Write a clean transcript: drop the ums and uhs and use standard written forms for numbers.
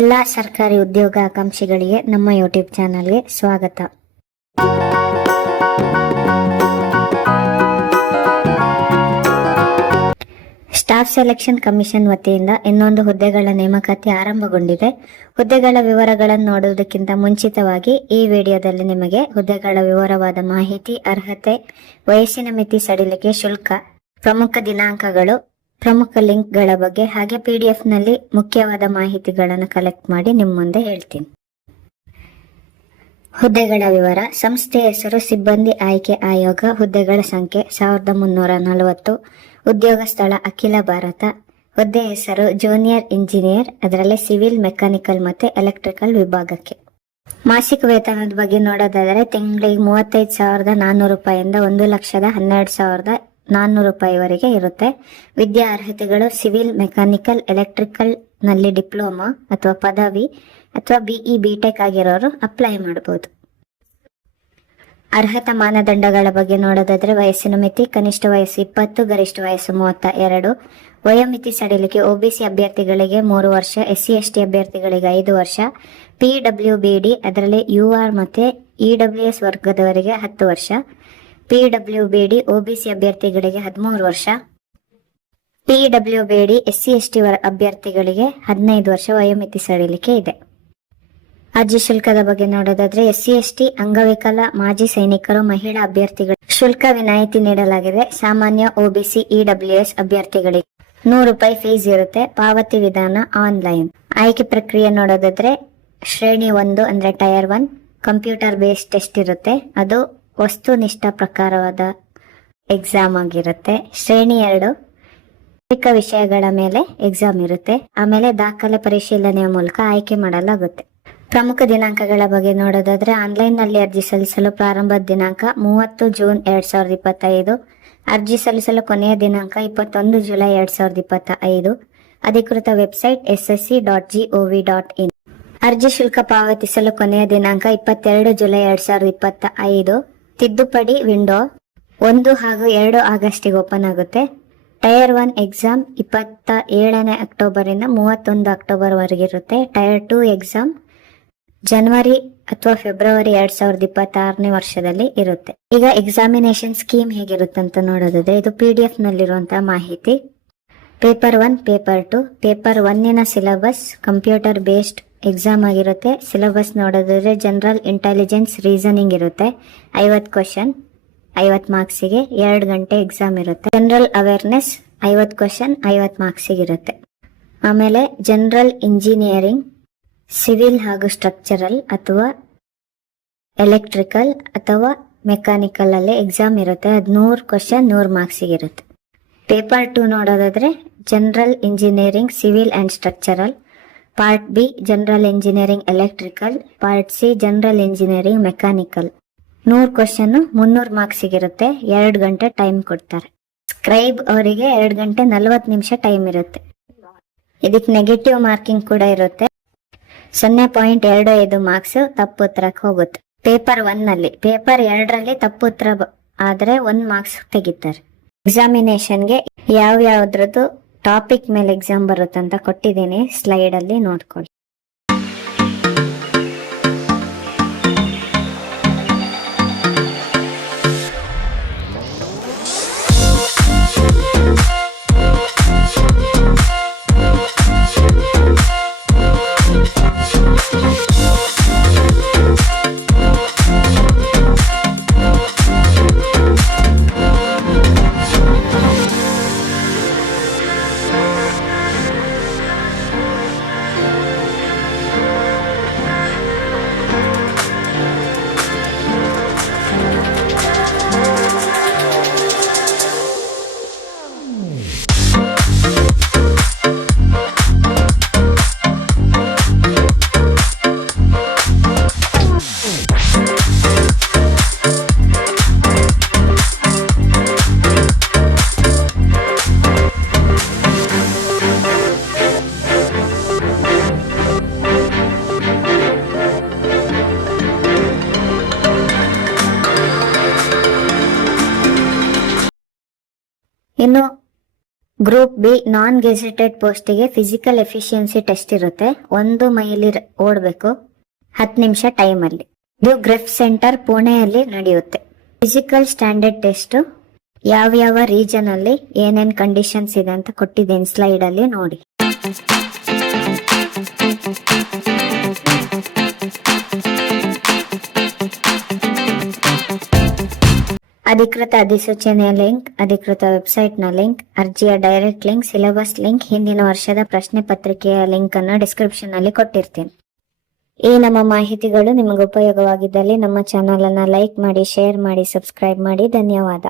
ಎಲ್ಲ ಸರ್ಕಾರಿ ಉದ್ಯೋಗಾಕಾಂಕ್ಷಿಗಳಿಗೆ ನಮ್ಮ ಯೂಟ್ಯೂಬ್ ಚಾನಲ್ಗೆ ಸ್ವಾಗತ. ಸ್ಟಾಫ್ ಸೆಲೆಕ್ಷನ್ ಕಮಿಷನ್ ವತಿಯಿಂದ ಇನ್ನೊಂದು ಹುದ್ದೆಗಳ ನೇಮಕಾತಿ ಆರಂಭಗೊಂಡಿದೆ. ಹುದ್ದೆಗಳ ವಿವರಗಳನ್ನು ನೋಡುವುದಕ್ಕಿಂತ ಮುಂಚಿತವಾಗಿ ಈ ವಿಡಿಯೋದಲ್ಲಿ ನಿಮಗೆ ಹುದ್ದೆಗಳ ವಿವರವಾದ ಮಾಹಿತಿ, ಅರ್ಹತೆ, ವಯಸ್ಸಿನ ಮಿತಿ, ಸಡಿಲಿಕೆ ಶುಲ್ಕ, ಪ್ರಮುಖ ದಿನಾಂಕಗಳು, ಪ್ರಮುಖ ಲಿಂಕ್ಗಳ ಬಗ್ಗೆ ಹಾಗೆ PDF ನಲ್ಲಿ ಮುಖ್ಯವಾದ ಮಾಹಿತಿಗಳನ್ನು ಕಲೆಕ್ಟ್ ಮಾಡಿ ನಿಮ್ಮ ಮುಂದೆ ಹೇಳ್ತೀನಿ. ಹುದ್ದೆಗಳ ವಿವರ. ಸಂಸ್ಥೆಯ ಹೆಸರು ಸಿಬ್ಬಂದಿ ಆಯ್ಕೆ ಆಯೋಗ. ಹುದ್ದೆಗಳ ಸಂಖ್ಯೆ 1340. ಉದ್ಯೋಗ ಸ್ಥಳ ಅಖಿಲ ಭಾರತ. ಹುದ್ದೆ ಹೆಸರು ಜೂನಿಯರ್ ಇಂಜಿನಿಯರ್, ಅದರಲ್ಲಿ ಸಿವಿಲ್, ಮೆಕ್ಯಾನಿಕಲ್ ಮತ್ತೆ ಎಲೆಕ್ಟ್ರಿಕಲ್ ವಿಭಾಗಕ್ಕೆ. ಮಾಸಿಕ ವೇತನದ ಬಗ್ಗೆ ನೋಡೋದಾದರೆ ತಿಂಗಳಿಗೆ 35,400 ರೂಪಾಯಿಂದ 1,12,12,400 ರೂಪಾಯಿವರೆಗೆ ಇರುತ್ತೆ. ವಿದ್ಯಾ ಅರ್ಹತೆಗಳು ಸಿವಿಲ್, ಮೆಕ್ಯಾನಿಕಲ್, ಎಲೆಕ್ಟ್ರಿಕಲ್ ನಲ್ಲಿ ಡಿಪ್ಲೊಮಾ ಅಥವಾ ಪದವಿ ಅಥವಾ BE BTech ಆಗಿರೋರು ಅಪ್ಲೈ ಮಾಡಬಹುದು. ಅರ್ಹತಾ ಮಾನದಂಡಗಳ ಬಗ್ಗೆ ನೋಡೋದಾದ್ರೆ ವಯಸ್ಸಿನ ಮಿತಿ ಕನಿಷ್ಠ ವಯಸ್ಸು 20, ಗರಿಷ್ಠ ವಯಸ್ಸು 32. ವಯೋಮಿತಿ ಸಡಿಲಿಕೆ OBC ಅಭ್ಯರ್ಥಿಗಳಿಗೆ 3 ವರ್ಷ, SC ST ಅಭ್ಯರ್ಥಿಗಳಿಗೆ 5 ವರ್ಷ, PWBD ಅದರಲ್ಲಿ UR ಮತ್ತೆ EWS ವರ್ಗದವರಿಗೆ 10 ವರ್ಷ, PWBD OBC ಅಭ್ಯರ್ಥಿಗಳಿಗೆ 13 ವರ್ಷ, PWBD SC ST ಅಭ್ಯರ್ಥಿಗಳಿಗೆ 15 ವರ್ಷ ವಯೋಮಿತಿ ಸಡಿಲಿಕೆ ಇದೆ. ಅರ್ಜಿ ಶುಲ್ಕದ ಬಗ್ಗೆ ನೋಡೋದಾದ್ರೆ SC ST ಅಂಗವಿಕಲ, ಮಾಜಿ ಸೈನಿಕರು, ಮಹಿಳಾ ಅಭ್ಯರ್ಥಿಗಳು ಶುಲ್ಕ ವಿನಾಯಿತಿ ನೀಡಲಾಗಿದೆ. ಸಾಮಾನ್ಯ OBC EWS ಅಭ್ಯರ್ಥಿಗಳಿಗೆ 100 ರೂಪಾಯಿ ಫೀಸ್ ಇರುತ್ತೆ. ಪಾವತಿ ವಿಧಾನ ಆನ್ಲೈನ್. ಆಯ್ಕೆ ಪ್ರಕ್ರಿಯೆ ನೋಡೋದಾದ್ರೆ ಶ್ರೇಣಿ 1 ಅಂದ್ರೆ ಟೈರ್ 1 ಕಂಪ್ಯೂಟರ್ ಬೇಸ್ಡ್ ಟೆಸ್ಟ್ ಇರುತ್ತೆ. ಅದು ವಸ್ತುನಿಷ್ಠ ಪ್ರಕಾರವಾದ ಎಕ್ಸಾಮ್ ಆಗಿರುತ್ತೆ. ಶ್ರೇಣಿ 2 ತಾಂತ್ರಿಕ ವಿಷಯಗಳ ಮೇಲೆ ಎಕ್ಸಾಮ್ ಇರುತ್ತೆ. ಆಮೇಲೆ ದಾಖಲೆ ಪರಿಶೀಲನೆಯ ಮೂಲಕ ಆಯ್ಕೆ ಮಾಡಲಾಗುತ್ತೆ. ಪ್ರಮುಖ ದಿನಾಂಕಗಳ ಬಗ್ಗೆ ನೋಡೋದಾದ್ರೆ ಆನ್ಲೈನ್ ನಲ್ಲಿ ಅರ್ಜಿ ಸಲ್ಲಿಸಲು ಪ್ರಾರಂಭದ ದಿನಾಂಕ 30 ಜೂನ್ 2025. ಅರ್ಜಿ ಸಲ್ಲಿಸಲು ಕೊನೆಯ ದಿನಾಂಕ 21 ಜುಲೈ 2025. ಅಧಿಕೃತ ವೆಬ್ಸೈಟ್ ssc.gov.in. ಅರ್ಜಿ ಶುಲ್ಕ ಪಾವತಿಸಲು ಕೊನೆಯ ದಿನಾಂಕ 22 ಜುಲೈ 2025. ತಿದ್ದುಪಡಿ ವಿಂಡೋ 1 ಹಾಗೂ 2 ಆಗಸ್ಟಿಗೆ ಓಪನ್ ಆಗುತ್ತೆ. ಟೈರ್ 1 ಎಕ್ಸಾಮ್ 27 ಅಕ್ಟೋಬರ್ ಇಂದ 31 ಅಕ್ಟೋಬರ್ ವರೆಗೆ ಇರುತ್ತೆ. ಟೈರ್ 2 ಎಕ್ಸಾಮ್ ಜನವರಿ ಅಥವಾ ಫೆಬ್ರವರಿ 2026ನೇ ವರ್ಷದಲ್ಲಿ ಇರುತ್ತೆ. ಈಗ ಎಕ್ಸಾಮಿನೇಷನ್ ಸ್ಕೀಮ್ ಹೇಗಿರುತ್ತೆ ಅಂತ ನೋಡೋದಾದ್ರೆ ಇದು PDF ನಲ್ಲಿರುವಂತಹ ಮಾಹಿತಿ. Paper 1, paper 2. ಪೇಪರ್ 1ನ ಸಿಲೆಬಸ್ ಕಂಪ್ಯೂಟರ್ ಬೇಸ್ಡ್ ಎಕ್ಸಾಮ್ ಆಗಿರುತ್ತೆ. ಸಿಲೆಬಸ್ ನೋಡೋದಾದ್ರೆ ಜನರಲ್ ಇಂಟೆಲಿಜೆನ್ಸ್ ರೀಸನಿಂಗ್ ಇರುತ್ತೆ. 50 ಕ್ವಶನ್ 50 ಮಾರ್ಕ್ಸಿಗೆ 2 ಗಂಟೆ ಎಕ್ಸಾಮ್ ಇರುತ್ತೆ. ಜನರಲ್ ಅವೇರ್ನೆಸ್ 50 ಕ್ವಶನ್ 50 ಮಾರ್ಕ್ಸಿಗೆ ಇರುತ್ತೆ. ಆಮೇಲೆ ಜನರಲ್ ಇಂಜಿನಿಯರಿಂಗ್, ಸಿವಿಲ್ ಹಾಗೂ ಸ್ಟ್ರಕ್ಚರಲ್ ಅಥವಾ ಎಲೆಕ್ಟ್ರಿಕಲ್ ಅಥವಾ ಮೆಕ್ಯಾನಿಕಲ್ ಅಲ್ಲಿ ಎಕ್ಸಾಮ್ ಇರುತ್ತೆ. ಅದು 100 ಕ್ವಶನ್ 100 ಮಾರ್ಕ್ಸಿಗೆ ಇರುತ್ತೆ. ಪೇಪರ್ 2 ನೋಡೋದಾದ್ರೆ general engineering civil and structural. Part B general engineering electrical. Part C general engineering mechanical. 100 question 300 ಮಾರ್ಕ್ಸಿಗೆ ಇರುತ್ತೆ. 2 ಗಂಟೆ ಟೈಮ್ ಕೊಡ್ತಾರೆ. ಸ್ಕ್ರೈಬ್ ಅವರಿಗೆ 2 ಗಂಟೆ 40 ನಿಮಿಷ ಟೈಮ್ ಇರುತ್ತೆ. ಇದಕ್ಕೆ ನೆಗೆಟಿವ್ ಮಾರ್ಕಿಂಗ್ ಕೂಡ ಇರುತ್ತೆ. 0.25 ಮಾರ್ಕ್ಸ್ ತಪ್ಪು ಉತ್ತರಕ್ಕೆ ಹೋಗುತ್ತೆ. ಪೇಪರ್ 1 ನಲ್ಲಿ. ಪೇಪರ್ 2ರಲ್ಲಿ ತಪ್ಪು ಉತ್ತರ ಆದ್ರೆ 1 ಮಾರ್ಕ್ಸ್ ತೆಗಿತಾರೆ. ಎಕ್ಸಾಮಿನೇಷನ್ಗೆ ಯಾವ್ಯಾವ್ದ್ರದ್ದು ಟಾಪಿಕ್ ಮೇಲೆ ಎಕ್ಸಾಮ್ ಬರುತ್ತೆ ಅಂತ ಕೊಟ್ಟಿದ್ದೀನಿ, ಸ್ಲೈಡ್ ಅಲ್ಲಿ ನೋಡ್ಕೊಳ್ಳಿ. ಇನ್ನು ಗ್ರೂಪ್ ಬಿ ನಾನ್ ಗೆಜೆಟೆಡ್ ಪೋಸ್ಟಿಗೆ ಫಿಸಿಕಲ್ ಎಫಿಷಿಯನ್ಸಿ ಟೆಸ್ಟ್ ಇರುತ್ತೆ. 1 ಮೈಲಿ ಓಡಬೇಕು 10 ನಿಮಿಷ ಟೈಮ್ ಅಲ್ಲಿ. ಇದು ಗ್ರಿಫ್ ಸೆಂಟರ್ ಪುಣೆಯಲ್ಲಿ ನಡೆಯುತ್ತೆ. ಫಿಸಿಕಲ್ ಸ್ಟ್ಯಾಂಡರ್ಡ್ ಟೆಸ್ಟ್ ಯಾವ ರೀಜನ್ ಅಲ್ಲಿ ಏನೇನ್ ಕಂಡೀಷನ್ಸ್ ಇದೆ ಅಂತ ಕೊಟ್ಟಿದ್ದೇನೆ ಸ್ಲೈಡ್ ಅಲ್ಲಿ ನೋಡಿ. ಅಧಿಕೃತ ಅಧಿಸೂಚನೆಯ ಲಿಂಕ್, ಅಧಿಕೃತ ವೆಬ್ಸೈಟ್ ನ ಲಿಂಕ್, ಅರ್ಜಿಯ ಡೈರೆಕ್ಟ್ ಲಿಂಕ್, ಸಿಲೆಬಸ್ ಲಿಂಕ್, ಹಿಂದಿನ ವರ್ಷದ ಪ್ರಶ್ನೆ ಪತ್ರಿಕೆಯ ಲಿಂಕ್ ಅನ್ನು ಡಿಸ್ಕ್ರಿಪ್ಷನ್ ಅಲ್ಲಿ ಕೊಟ್ಟಿರ್ತೀನಿ. ಈ ನಮ್ಮ ಮಾಹಿತಿಗಳು ನಿಮಗೆ ಉಪಯೋಗವಾಗಿದ್ದಲ್ಲಿ ನಮ್ಮ ಚಾನಲ್ ಅನ್ನ ಲೈಕ್ ಮಾಡಿ, ಶೇರ್ ಮಾಡಿ, ಸಬ್ಸ್ಕ್ರೈಬ್ ಮಾಡಿ. ಧನ್ಯವಾದ.